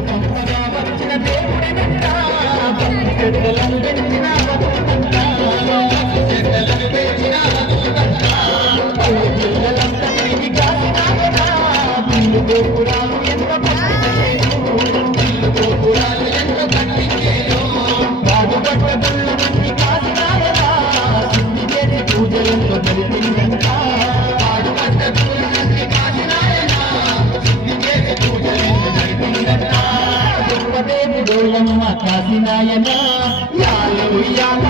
వచ్చిన దేవుడినంట చెడ్డలను పెంచిన బతుకంట చెడ్డలను పెంచిన బతుకంట పిల్లలంతా తిరిగి కాసినాయన పిల్లు గోపురాలు ఎంత పట్టించేను పిల్లు గోపురాలు ఎంత పట్టించేను బాగుపడ్డ పిల్ల మంది కాసినాయన సిద్ధి చేసి పూజలను జరిపిందంట బాగుపడ్డ పిల్ల మంది కాసినాయన సిద్ధి చేసి పూజలను జరిపిందంట గొప్ప దేవుడోళ్ళమ్మ కాసినాయన యాలు యాల